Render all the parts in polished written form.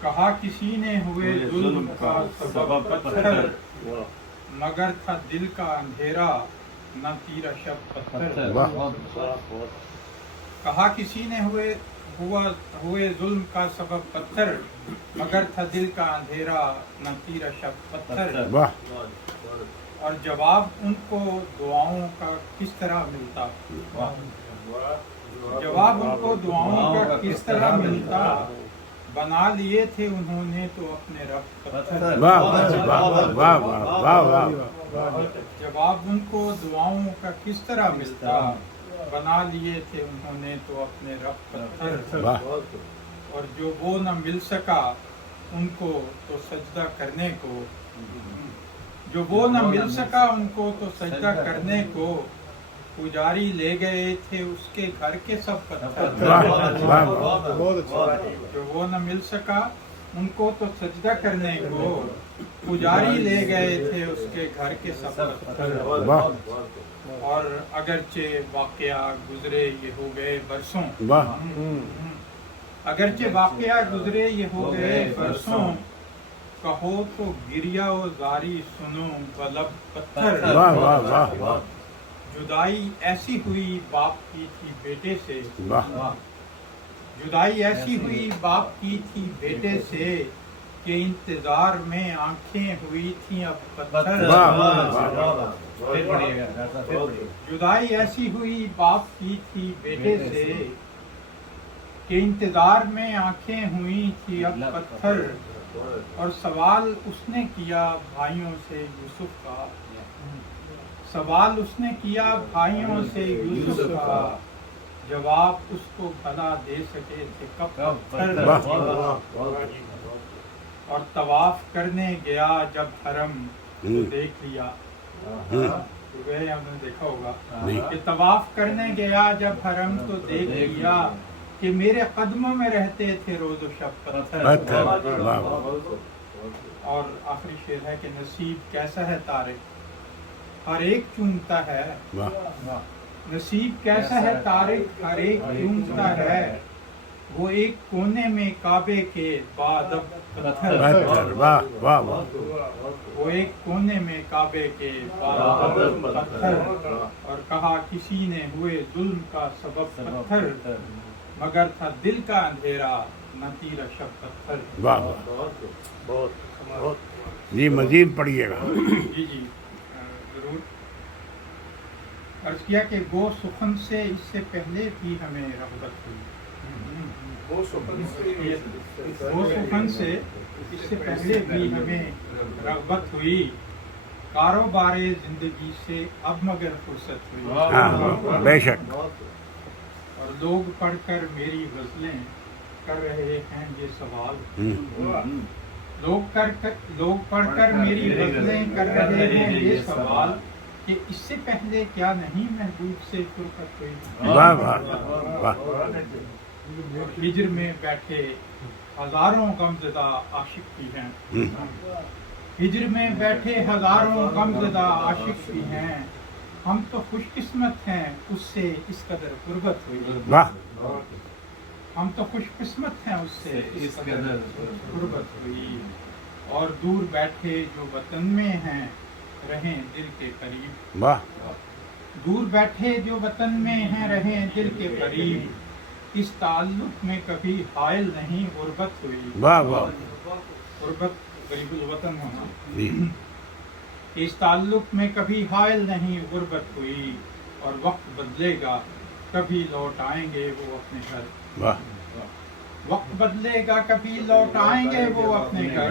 کہا کسی نے ہوئے ظلم کا سبب پتھر، مگر تھا دل کا اندھیرا نہ تیرا شب پتھر۔ کہا کسی نے ہوئے ظلم کا سبب پتھر، مگر تھا دل کا اندھیرا نہ تیرا شب پتھر۔ اور جواب ان کو دعاؤں کا کس طرح ملتا، جواب ان کو دعاؤں کا کس طرح ملتا، بنا لیے تھے انہوں نے تو اپنے رب پتھر۔ جواب ان کو دعاؤں کا کس طرح ملتا، بنا لیے تھے انہوں نے تو اپنے رب پتھر۔ اور جو وہ نہ مل سکا ان کو تو سجدہ کرنے کو، جو وہ نہ مل سکا ان کو تو سجدہ کرنے کو، پجاری لے گئے تھے اس کے گھر کے سب پتھر۔ جو وہ نہ مل سکا ان کو تو سجدہ کرنے کو، پجاری لے گئے تھے اس کے گھر کے سب پتھر۔ اور اگرچہ واقعہ گزرے یہ ہو گئے برسوں، اگرچہ واقعہ گزرے یہ ہو گئے برسوں، کہو تو گریہ و زاری سنو بلب پتھر۔ جدائی ایسی ہوئی باپ کی تھی بیٹے سے، جدائی ایسی ہوئی باپ کی تھی بیٹے سے، کہ انتظار میں آنکھیں ہوئی تھیں اب پتھر۔ جدائی ایسی ہوئی باپ کی تھی بیٹے سے، کہ انتظار میں آنکھیں ہوئی تھی اب پتھر۔ اور سوال اس نے کیا بھائیوں سے یوسف کا، سوال اس نے کیا بھائیوں سے یوسف کا، جواب اس کو بھلا دے سکے تھے کب پتھر۔ اور طواف کرنے گیا جب حرم تو دیکھ لیا، ہم نے دیکھا ہوگا کہ طواف کرنے گیا جب حرم تو دیکھ لیا، کہ میرے قدموں میں رہتے تھے روز و شب پتھر۔ اور آخری شعر ہے کہ نصیب کیسا ہے طارق ہر ایک چومتا ہے، نصیب کیسا ہے طارق ہر ایک چومتا ہے، وہ ایک کونے میں کعبے کے بادب پتھر۔ وہ ایک کونے میں کعبے کے بادب پتھر۔ اور کہا کسی نے ہوئے ظلم کا سبب پتھر، مگر تھا دل کا اندھیرا نہ تیرا شب پتھر۔ جی مزید پڑھیے گا۔ جی ضرور۔ عرض کیا کہ گو سخن سے اس سے پہلے بھی ہمیں رغبت ہوئی، گو سخن سے اس سے پہلے بھی ہمیں رغبت ہوئی، کاروبار زندگی سے اب مگر فرصت ہوئی۔ بے شک۔ اور لوگ پڑھ کر میری غزلیں کر رہے ہیں یہ سوال، لوگ پڑھ کر میری غزلیں کر رہے ہیں یہ سوال، کہ اس سے پہلے کیا نہیں محبوب سے فرقت ہوئی۔ ہجر میں بیٹھے ہزاروں غمزدہ عاشق بھی ہیں، ہجر میں بیٹھے ہزاروں غمزدہ عاشق بھی ہیں، ہم تو خوش قسمت ہیں اس سے اس قدر قربت ہوئی۔ ہم تو خوش قسمت ہیں اس سے اس قدر قربت ہوئی۔ اور دور بیٹھے جو وطن میں ہیں رہیں دل کے قریب، دور بیٹھے جو وطن میں ہیں رہیں دل کے قریب، اس تعلق میں کبھی حائل نہیں غربت ہوئی۔ غربت غریب الوطن ہونا، اس تعلق میں کبھی حائل نہیں غربت ہوئی۔ اور وقت بدلے گا کبھی لوٹ آئیں گے وہ اپنے گھر، وقت بدلے گا کبھی لوٹ آئیں گے وہ اپنے گھر،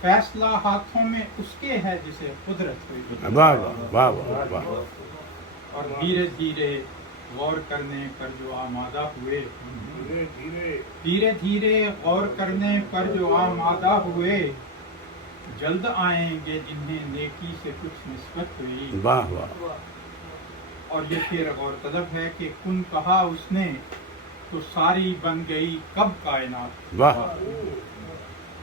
فیصلہ ہاتھوں میں اس کے ہے جسے قدرت ہوئی۔ اور دھیرے دھیرے غور کرنے پر جو آمادہ ہوئے، دھیرے دھیرے غور کرنے پر جو آمادہ ہوئے، جلد آئیں گے جنہیں نیکی سے کچھ نسبت ہوئی۔ اور یہ شعر غور طلب ہے کہ کن کہا اس نے تو ساری بن گئی کب کائنات،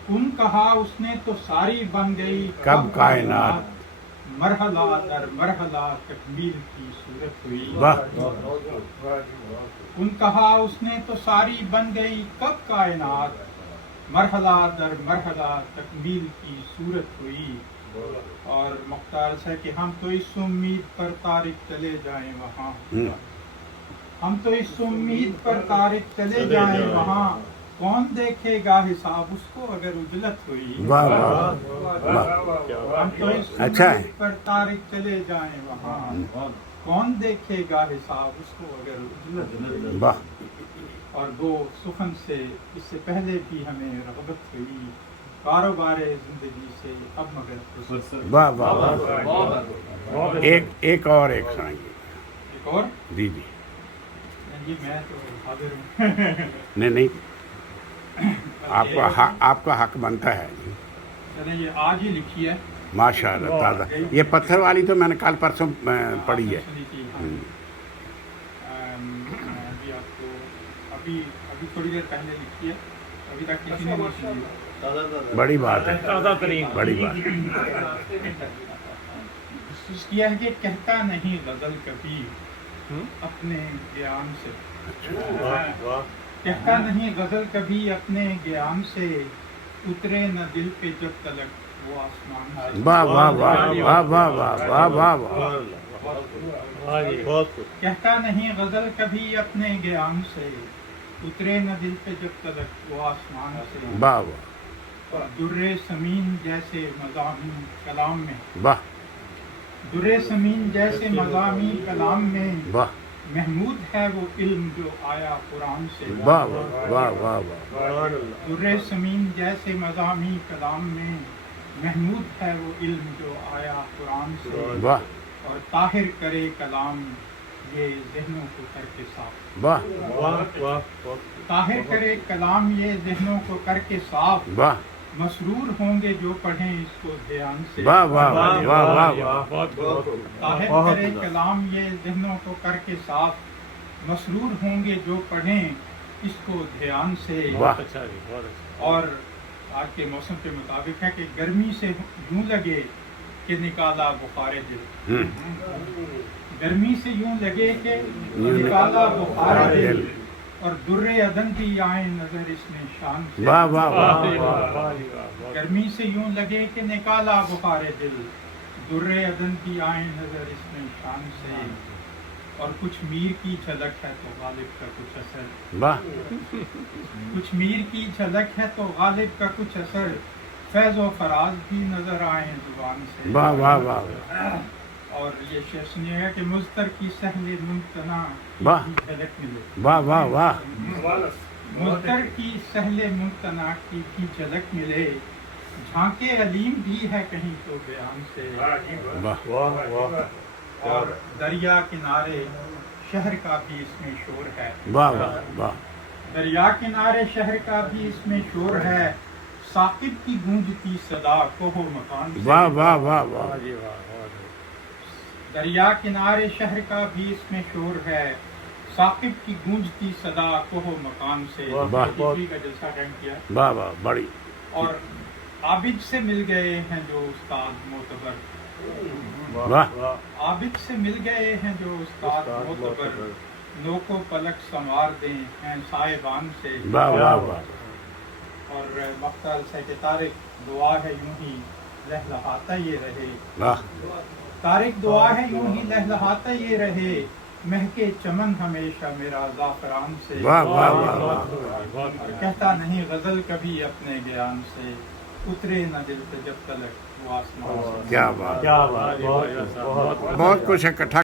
کن کہا اس نے تو ساری بن گئی کب کائنات، مرحلہ در مرحلہ تکمیل کی صورت ہوئی۔ کن کہا اس نے تو ساری بن گئی کب کائنات، مرحلہ در مرحلہ تکمیل کی صورت ہوئی. اور مختار سے کہ ہم تو اس امید پر طارق چلے جائیں وہاں, ہم تو اس امید پر طارق چلے جائیں وہاں, کون دیکھے گا حساب اس کو اگر اجلت ہوئی. واہ واہ واہ. ہم تو اس اچھا ہے. امید پر طارق چلے جائیں وہاں, کون دیکھے گا حساب اس کو اگر اجلت ہوئی. واہ. اور وہ سخن سے اس سے پہلے بھی ہمیں رغبت ہوئی, کاروبار زندگی سے اب مگر. واہ واہ واہ. ایک اور سنائیے. ایک اور. جی جی. جی میں تو حاضر ہوں. نہیں آپ کا حق بنتا ہے. چلیں یہ آج ہی لکھی ہے ماشاء اللہ تازہ. یہ پتھر والی تو میں نے کل پرسوں پڑھی ہے. ابھی آپ کو ابھی تھوڑی دیر پہلے لکھی ہے, ابھی تک کسی نے نہیں سنی. بڑی بات ہے, بڑی بات. کیا ہے کہ کہتا نہیں غزل کبھی اپنے گیان سے, کہتا نہیں غزل کبھی اپنے گیان سے, اترے نہ دل پہ جب تلک وہ آسمان سے. واہ واہ واہ واہ واہ واہ واہ. کہتا نہیں غزل کبھی اپنے گیان سے, اترے نہ دل پہ جب تلک وہ آسمان سے. واہ واہ. درے سمین جیسے مضامین کلام میں, واہ. درے سمین جیسے مضامین کلام میں, واہ. محمود ہے وہ علم جو آیا قرآن سے. واہ واہ واہ واہ واہ. درے سمین جیسے مضامین کلام میں, محمود ہے وہ علم جو آیا قرآن سے. واہ. اور طاہر کرے کلام یہ ذہنوں کو کر کے صاف. واہ. طاہر کرے کلام یہ ذہنوں کو کر کے صاف, واہ. مسرور ہوں گے جو پڑھیں اس کو دھیان سے. واہ واہ واہ واہ واہ. طاہر کرے کلام یہ ذہنوں کو کر کے صاف, مسرور ہوں گے جو پڑھیں اس کو دھیان سے. اور آج کے موسم کے مطابق ہے کہ گرمی سے یوں لگے کہ نکالا بخار دل, گرمی سے یوں لگے کہ نکالا بخار دل, اور درے عدن بھی آئیں نظر اس میں شان سے. واہ واہ واہ. گرمی سے یوں لگے کہ نکالا بخار دل, درے عدن بھی آئیں نظر اس میں شان سے. اور کچھ میر کی جھلک ہے تو غالب کا کچھ اثر. واہ. کچھ میر کی جھلک ہے تو غالب کا کچھ اثر, فیض و فراز بھی نظر آئیں زبان سے. واہ واہ واہ. اور یہ شعر سنیے گا کہ مضطر کی سہل ممتنع واہ. کی جھلک ملے. واہ واہ واہ. مضطر کی سہل ممتنع کی بھی جھلک ملے, جھانکے علیم بھی ہے کہیں تو بیان سے. واہ. اور دریا کنارے شہر کا بھی اس میں شور ہے. واہ واہ واہ. دریا کنارے شہر کا بھی اس میں شور ہے, ثاقب کی گونجتی صدا کوہ و مکان سے. واہ واہ واہ واہ. دریا کنارے شہر کا بھی اس میں شور ہے, ثاقب کی گونجتی صدا کوہ و مکان سے. واہ. تیسری کا جلسہ قائم کیا. واہ واہ. بڑی. اور عابد سے مل گئے ہیں جو استاد معتبر, واہ. عابد سے مل گئے ہیں جو استاد معتبر, نوک و پلک سنوار دیں ہیں صاحبان سے. واہ واہ واہ. اور مختار سے کہ طارق دعا ہے یوں ہی لہلہاتا یہ رہے. واہ. طارق دعا ہے یوں ہی لہلہاتا یہ رہے, مہکے چمن ہمیشہ میرا زعفران سے. واہ واہ واہ. اور کہتا نہیں غزل کبھی اپنے گیان سے, اترے نہ دل پہ جب تلک وہ آسمان سے. کیا بات. بہت کچھ اکٹھا